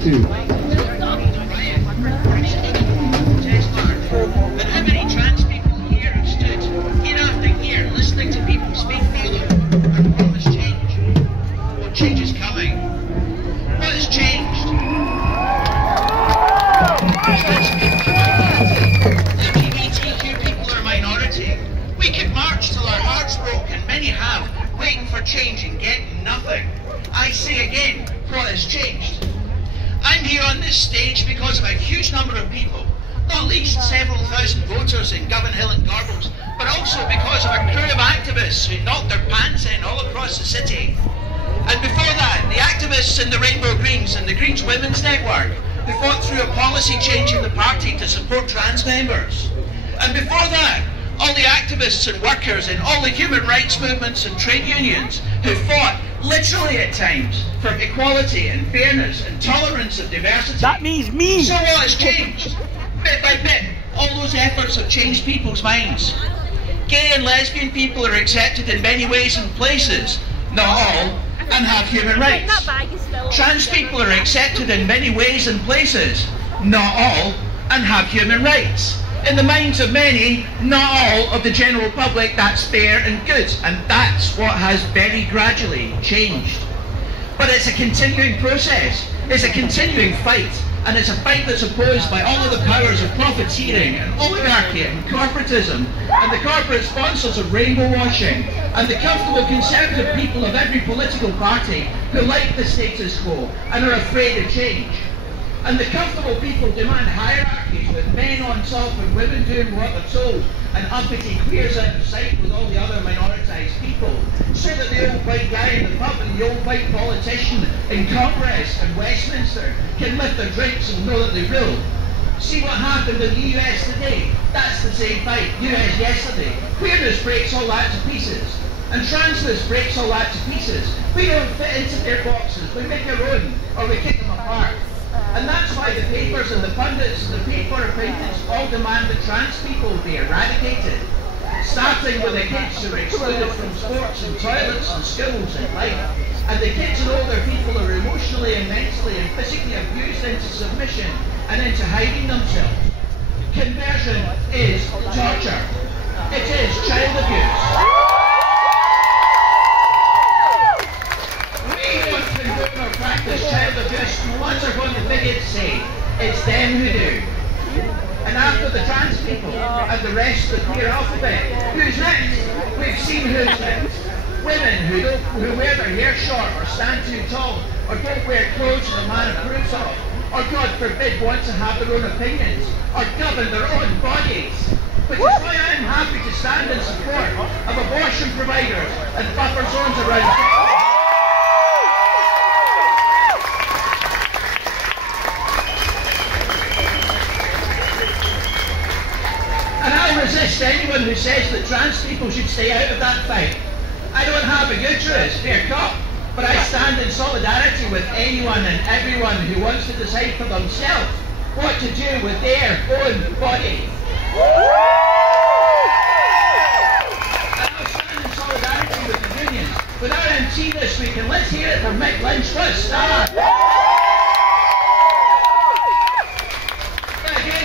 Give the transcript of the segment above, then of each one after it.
too. But how many trans people here have stood year after year listening to people speak freely and promise change? What change is coming? What has changed? Trans people are a minority. LGBTQ people are a minority. We could march till our hearts broke, and many have, waiting for change and getting nothing. I say again, what has changed? I'm here on this stage because of a huge number of people, not least several thousand voters in Govan Hill and Gorbals, but also because of a crew of activists who knocked their pants in all across the city. And before that, the activists in the Rainbow Greens and the Greens Women's Network, who fought through a policy change in the party to support trans members. And before that, all the activists and workers in all the human rights movements and trade unions who fought, literally at times, for equality and fairness and tolerance and diversity. That means me! So what has changed? Bit by bit, all those efforts have changed people's minds. Gay and lesbian people are accepted in many ways and places, not all, and have human rights. Trans people are accepted in many ways and places, not all, and have human rights. In the minds of many, not all of the general public, that's fair and good, and that's what has very gradually changed. But it's a continuing process, it's a continuing fight, and it's a fight that's opposed by all of the powers of profiteering and oligarchy and corporatism, and the corporate sponsors of rainbow washing, and the comfortable conservative people of every political party who like the status quo and are afraid of change. And the comfortable people demand hierarchies with men on top and women doing what they're told, and uppity queers out of sight with all the other minoritised people, so that the old white guy in the pub and the old white politician in Congress and Westminster can lift their drinks and know that they rule. See what happened in the US today? That's the same fight. US yesterday. Queerness breaks all that to pieces. And transness breaks all that to pieces. We don't fit into their boxes. We make our own, or we kick them apart. And that's why the papers and the pundits and the paid-for opinions all demand that trans people be eradicated, starting with the kids who are excluded from sports and toilets and schools and life. And the kids and older people are emotionally and mentally and physically abused into submission and into hiding themselves. Conversion is torture. It is child abuse. Practice child abuse, the ones are going to bigots say, it's them who do. And after the trans people and the rest of the queer alphabet, who's next? We've seen who's next. Women who wear their hair short or stand too tall or don't wear clothes that a man approves of, or God forbid want to have their own opinions or govern their own bodies. Which is why I'm happy to stand in support of abortion providers and buffer zones around. And I'll resist anyone who says that trans people should stay out of that fight. I don't have a uterus, fair cop, but I stand in solidarity with anyone and everyone who wants to decide for themselves what to do with their own body. And I'll stand in solidarity with the unions. With RMT this week, and let's hear it from Mick Lynch. Let's start.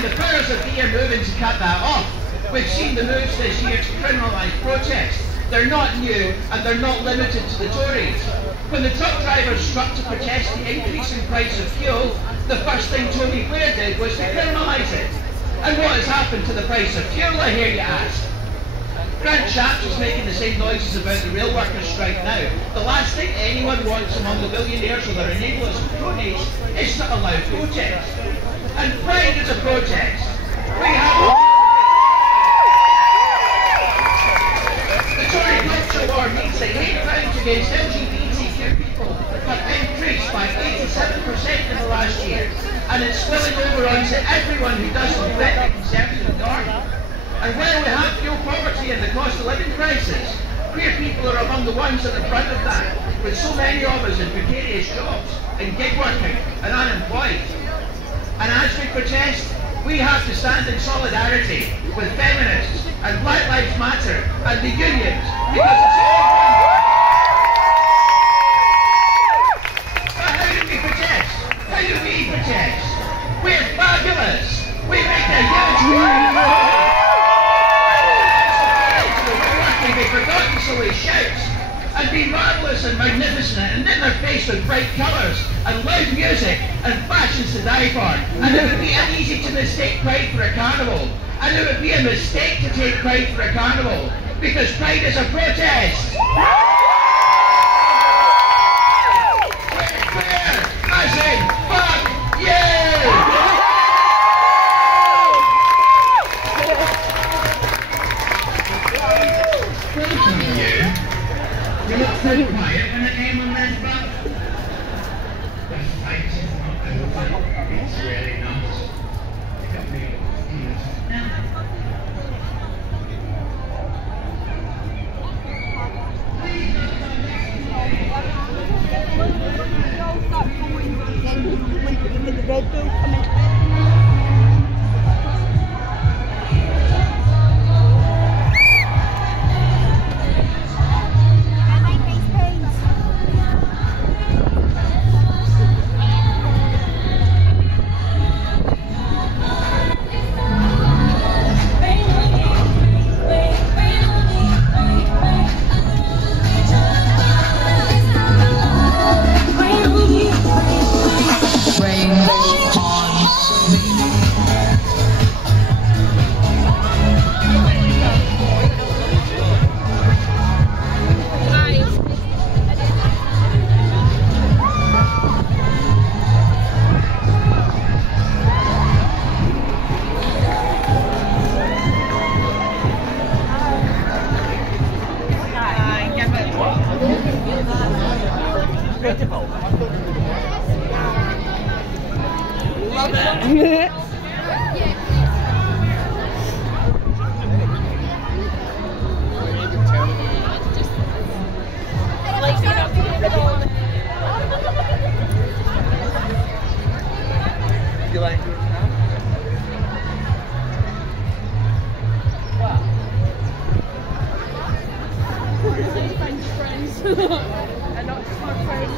The powers that be are moving to cut that off. We've seen the moves this year to criminalise protests. They're not new and they're not limited to the Tories. When the truck drivers struck to protest the increasing price of fuel, the first thing Tony Blair did was to criminalise it. And what has happened to the price of fuel, I hear you ask? Grant Shapps is making the same noises about the rail workers' strike now. The last thing anyone wants among the billionaires or their enablers and cronies is to allow protest. And pride is a protest. We have the Tory culture war means that hate crimes against LGBTQ people have increased by 87% in the last year, and it's spilling over onto everyone who doesn't fit the conservative norm. And while we have fuel poverty and the cost of living crisis, queer people are among the ones at the front of that, with so many of us in precarious jobs, in gig working and unemployed. And as we protest, we have to stand in solidarity with feminists and Black Lives Matter and the unions, because it's all one. But how do we protest? How do we fabulous! We make a huge to be forgotten, so he shouts, and be marvellous and magnificent, and in their face with bright colours, and loud music, and fashions to die for. And it would be uneasy to mistake pride for a carnival. And it would be a mistake to take pride for a carnival, because pride is a protest. Clear, as in, fuck you! You look so quiet when it came on this boat. The fight is not over. It's really not. Pick up me now. When the red bull come in. Love it. You like yours now? Wow. Friends. And not just my friends.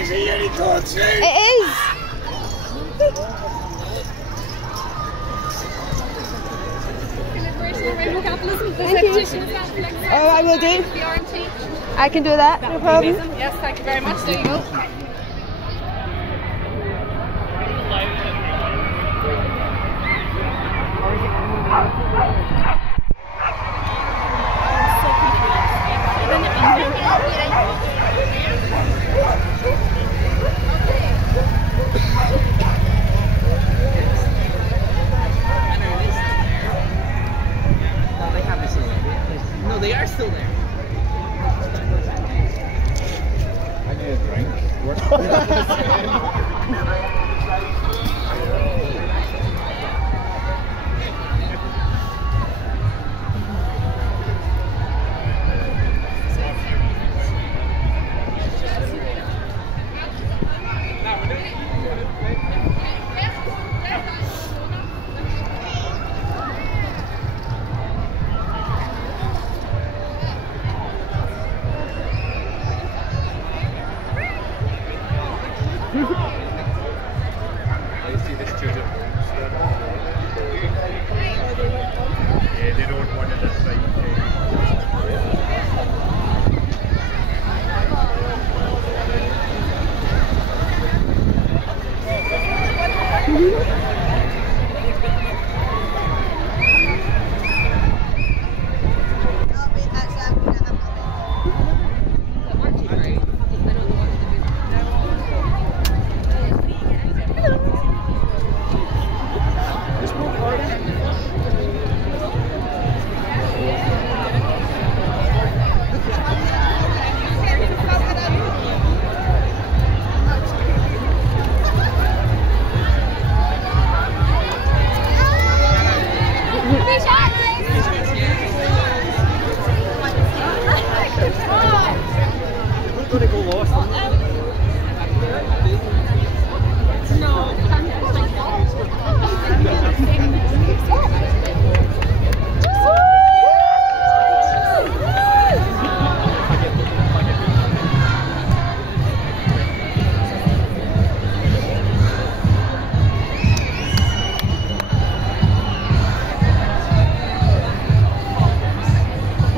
Is he any good too? It is! Celebration of rainbow capitalism. Thank you. Oh, I will do. I can do that, no problem. Yes, thank you very much. There you go. No, they are still there. I need a drink. I see the student rooms. Yeah, they don't want it this side.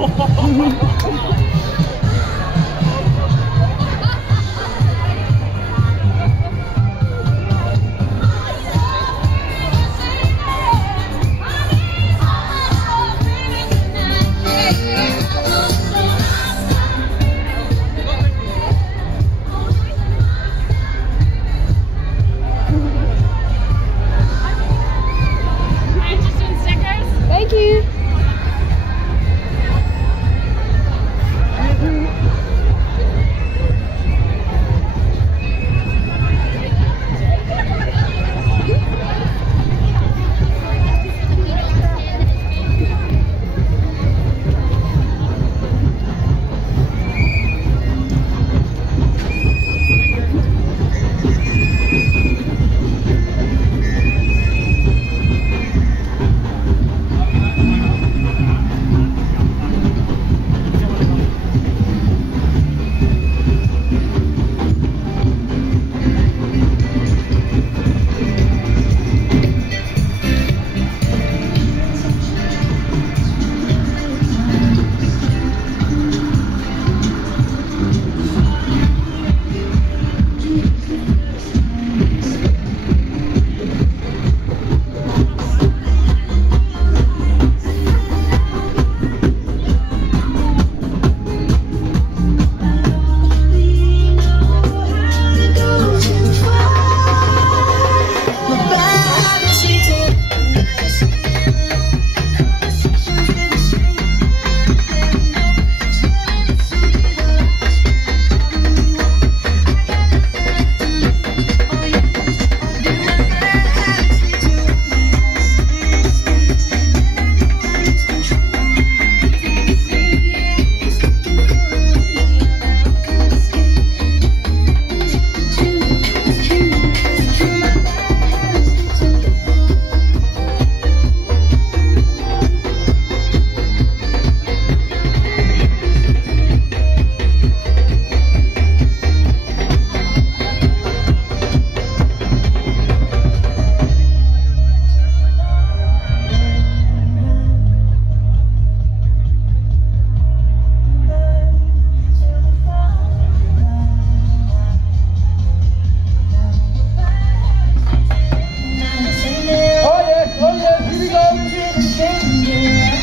Thank you.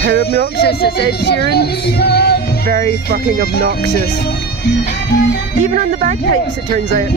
How obnoxious is Ed Sheeran? Very fucking obnoxious. Even on the bagpipes, it turns out.